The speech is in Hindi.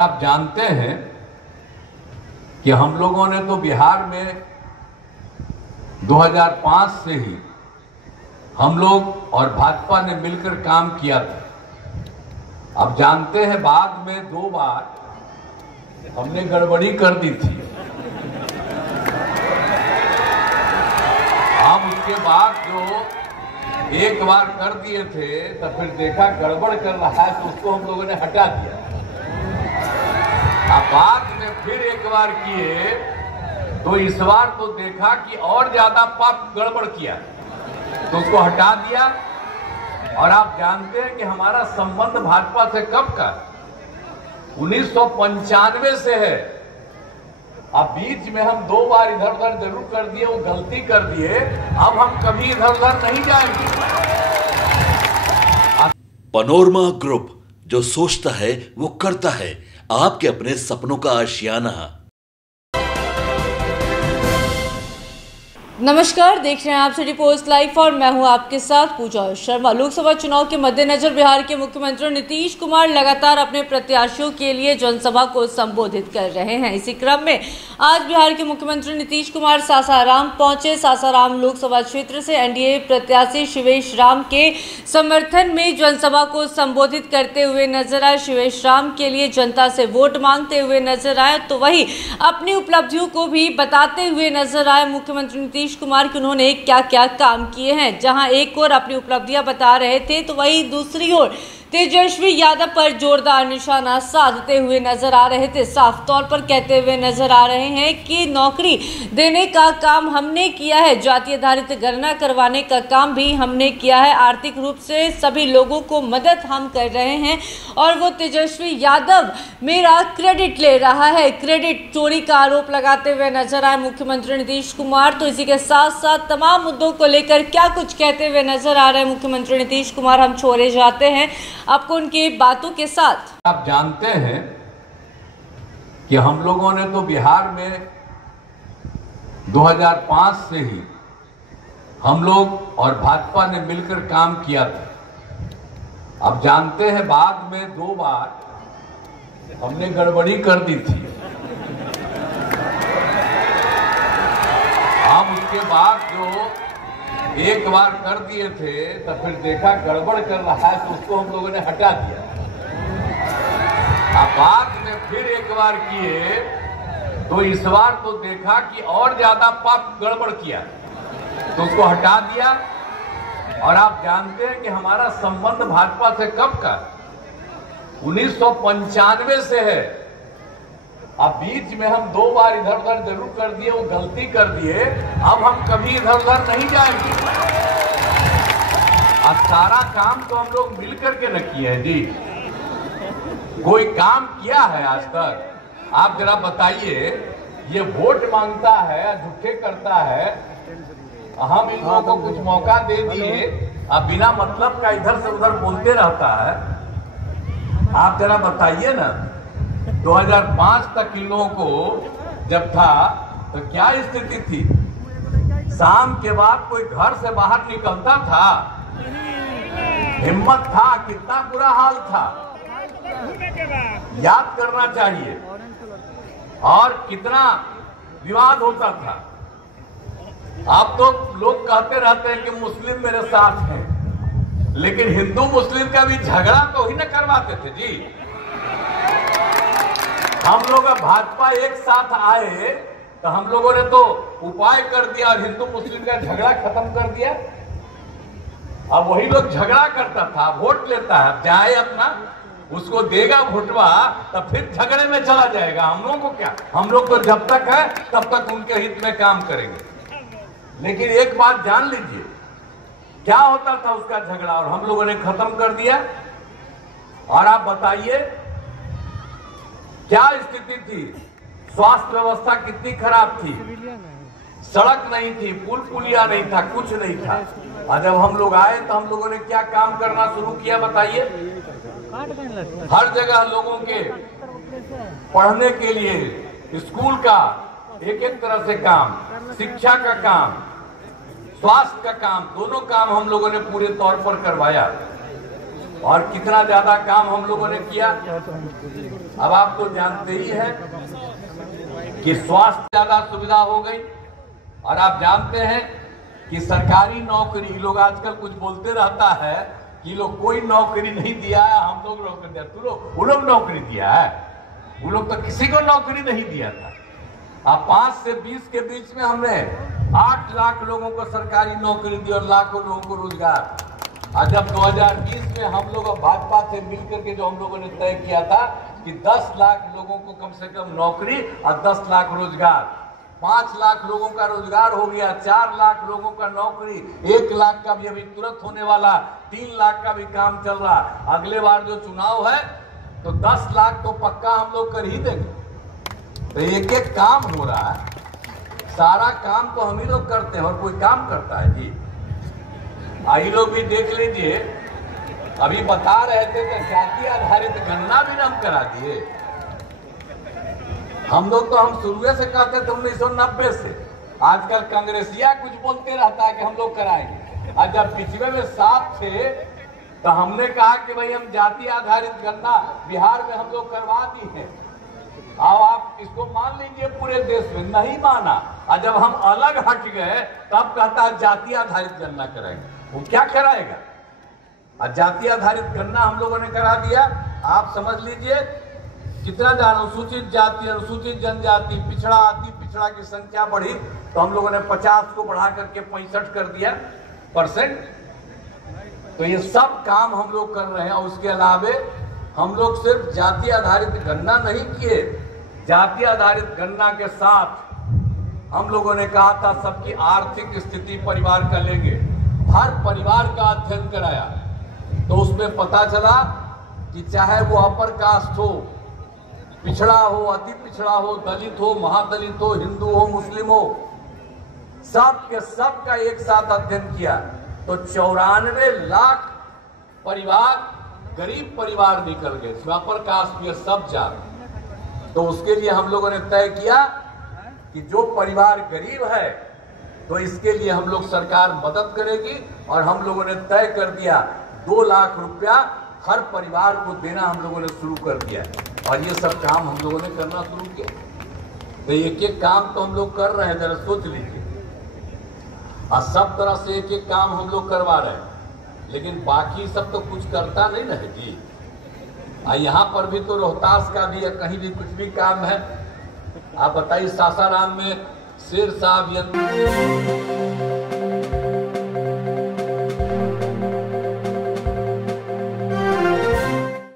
आप जानते हैं कि हम लोगों ने तो बिहार में 2005 से ही हम लोग और भाजपा ने मिलकर काम किया था। आप जानते हैं बाद में 2 बार हमने गड़बड़ी कर दी थी। हम उसके बाद जो एक बार कर दिए थे तो फिर देखा गड़बड़ कर रहा है तो उसको हम लोगों ने हटा दिया। अब बाद में फिर एक बार किए तो इस बार तो देखा कि और ज्यादा पाप गड़बड़ किया तो उसको हटा दिया। और आप जानते हैं कि हमारा संबंध भाजपा से कब का 1995 से है। अब बीच में हम 2 बार इधर उधर जरूर कर दिए, वो गलती कर दिए, अब हम कभी इधर उधर नहीं जाएंगे। पनोरमा ग्रुप, जो सोचता है वो करता है। आपके अपने सपनों का आशियाना। नमस्कार, देख रहे हैं आप सिटी पोस्ट लाइव और मैं हूं आपके साथ पूजा शर्मा। लोकसभा चुनाव के मद्देनजर बिहार के मुख्यमंत्री नीतीश कुमार लगातार अपने प्रत्याशियों के लिए जनसभा को संबोधित कर रहे हैं। इसी क्रम में आज बिहार के मुख्यमंत्री नीतीश कुमार सासाराम पहुंचे। सासाराम लोकसभा क्षेत्र से एनडीए प्रत्याशी शिवेश राम के समर्थन में जनसभा को संबोधित करते हुए नजर आए। शिवेश राम के लिए जनता से वोट मांगते हुए नजर आए तो वही अपनी उपलब्धियों को भी बताते हुए नजर आए मुख्यमंत्री नीतीश कुमार कि उन्होंने क्या क्या काम किए हैं। जहां एक ओर अपनी उपलब्धियां बता रहे थे तो वहीं दूसरी ओर तेजस्वी यादव पर जोरदार निशाना साधते हुए नजर आ रहे थे। साफ तौर पर कहते हुए नजर आ रहे हैं कि नौकरी देने का काम हमने किया है, जाति आधारित गणना करवाने का काम भी हमने किया है, आर्थिक रूप से सभी लोगों को मदद हम कर रहे हैं। और वो तेजस्वी यादव मेरा क्रेडिट ले रहा है, क्रेडिट चोरी का आरोप लगाते हुए नजर आए मुख्यमंत्री नीतीश कुमार। तो इसी के साथ साथ तमाम मुद्दों को लेकर क्या कुछ कहते हुए नजर आ रहे हैं मुख्यमंत्री नीतीश कुमार, हम छोड़े जाते हैं आपको उनकी बातों के साथ। आप जानते हैं कि हम लोगों ने तो बिहार में 2005 से ही हम लोग और भाजपा ने मिलकर काम किया था। आप जानते हैं बाद में 2 बार हमने गड़बड़ी कर दी थी। हम उसके बाद जो एक बार कर दिए थे तो फिर देखा गड़बड़ कर रहा है तो उसको हम लोगों ने हटा दिया। अब बाद में फिर एक बार किए तो इस बार तो देखा कि और ज्यादा पाप गड़बड़ किया तो उसको हटा दिया। और आप जानते हैं कि हमारा संबंध भाजपा से कब का 1995 से है। अब बीच में हम 2 बार इधर उधर जरूर कर दिए, वो गलती कर दिए, अब हम कभी इधर उधर नहीं जाएंगे। अब सारा काम तो हम लोग मिलकर के न किए हैं जी। कोई काम किया है आज तक? आप जरा बताइए। ये वोट मांगता है, झूठे करता है, हम इन लोगों को कुछ मौका दे दिए, अब बिना मतलब का इधर से उधर बोलते रहता है। आप जरा बताइए ना, 2005 तक इन लोगों को जब था तो क्या स्थिति थी? शाम के बाद कोई घर से बाहर निकलता था? हिम्मत था? कितना बुरा हाल था, याद करना चाहिए। और कितना विवाद होता था। आप तो लोग कहते रहते हैं कि मुस्लिम मेरे साथ हैं, लेकिन हिंदू मुस्लिम का भी झगड़ा तो ही न करवाते थे जी। हम लोग भाजपा एक साथ आए तो हम लोगों ने तो उपाय कर दिया और हिंदू मुस्लिम का झगड़ा खत्म कर दिया। अब वही लोग झगड़ा करता था, वोट लेता है, जाए अपना, उसको देगा वोटवा तब फिर झगड़े में चला जाएगा। हम लोगों को क्या, हम लोग तो जब तक है तब तक उनके हित में काम करेंगे। लेकिन एक बात जान लीजिए, क्या होता था उसका झगड़ा, और हम लोगों ने खत्म कर दिया। और आप बताइए क्या स्थिति थी? स्वास्थ्य व्यवस्था कितनी खराब थी, सड़क नहीं थी, पुल पुलिया नहीं था, कुछ नहीं था। और जब हम लोग आए तो हम लोगों ने क्या काम करना शुरू किया बताइए? हर जगह लोगों के पढ़ने के लिए स्कूल का एक एक तरह से काम, शिक्षा का काम, स्वास्थ्य का काम, दोनों काम हम लोगों ने पूरे तौर पर करवाया। और कितना ज्यादा काम हम लोगों ने किया। अब आप तो जानते ही हैं कि स्वास्थ्य ज्यादा सुविधा हो गई, और आप जानते हैं कि सरकारी नौकरी, लोग आजकल कुछ बोलते रहता है कि लोग कोई नौकरी नहीं दिया है, हम लोग नौकरी दिया, वो लोग नौकरी दिया है, वो लोग तो किसी को नौकरी नहीं दिया था। अब 5 से 20 के बीच में हमने 8 लाख लोगों को सरकारी नौकरी दी और लाखों लोगों को रोजगार। और जब 2020 में हम लोग भाजपा से मिलकर के जो हम लोगों ने तय किया था कि 10 लाख लोगों को कम से कम नौकरी और 10 लाख रोजगार, 5 लाख लोगों का रोजगार हो गया, 4 लाख लोगों का नौकरी, 1 लाख का भी अभी तुरंत होने वाला, 3 लाख का भी काम चल रहा। अगले बार जो चुनाव है तो 10 लाख तो पक्का हम लोग कर ही देंगे। तो एक एक काम हो रहा है, सारा काम तो हम ही लोग करते हैं और कोई काम करता है जी? आई लोग भी देख लीजिए, अभी बता रहे थे कि जाति आधारित गणना भी हम करा दिए। हम लोग तो हम शुरू से कहते थे 1990 से, आजकल कांग्रेसिया कुछ बोलते रहता है कि हम लोग कराएंगे, और जब पिछले में 7 थे तो हमने कहा कि भाई हम जाति आधारित गणना बिहार में हम लोग करवा दी है। अब आप इसको मान लीजिए पूरे देश में नहीं माना, और जब हम अलग हट गए तब कहता है जाति आधारित गणना कराएंगे। वो क्या कराएगा? और जाति आधारित गणना हम लोगों ने करा दिया। आप समझ लीजिए कितना अनुसूचित जाति, अनुसूचित जनजाति, पिछड़ा अति पिछड़ा की संख्या बढ़ी तो हम लोगों ने 50 को बढ़ा करके 65 कर दिया %। तो ये सब काम हम लोग कर रहे हैं। और उसके अलावे हम लोग सिर्फ जाति आधारित गणना नहीं किए, जाति आधारित गणना के साथ हम लोगों ने कहा था सबकी आर्थिक स्थिति परिवार का लेंगे, हर परिवार का अध्ययन कराया। तो उसमें पता चला कि चाहे वो अपर कास्ट हो, पिछड़ा हो, अति पिछड़ा हो, दलित हो, महादलित हो, हिंदू हो, मुस्लिम हो, सब के सब का एक साथ अध्ययन किया तो 94 लाख परिवार, गरीब परिवार निकल गए, अपर कास्ट में सब जात। तो उसके लिए हम लोगों ने तय किया कि जो परिवार गरीब है तो इसके लिए हम लोग सरकार मदद करेगी, और हम लोगों ने तय कर दिया 2 लाख रुपया हर परिवार को देना हम लोगों ने शुरू कर दिया। और ये सब काम हम लोगों ने करना शुरू किया। तो एक एक काम तो हम लोग कर रहे हैं, जरा सोच लीजिए। और सब तरह से एक एक काम हम लोग करवा रहे हैं, लेकिन बाकी सब तो कुछ करता नहीं ना है जी। यहाँ पर भी तो रोहतास का भी या कहीं भी कुछ भी काम है। आप बताइए, सासाराम में शेर साहब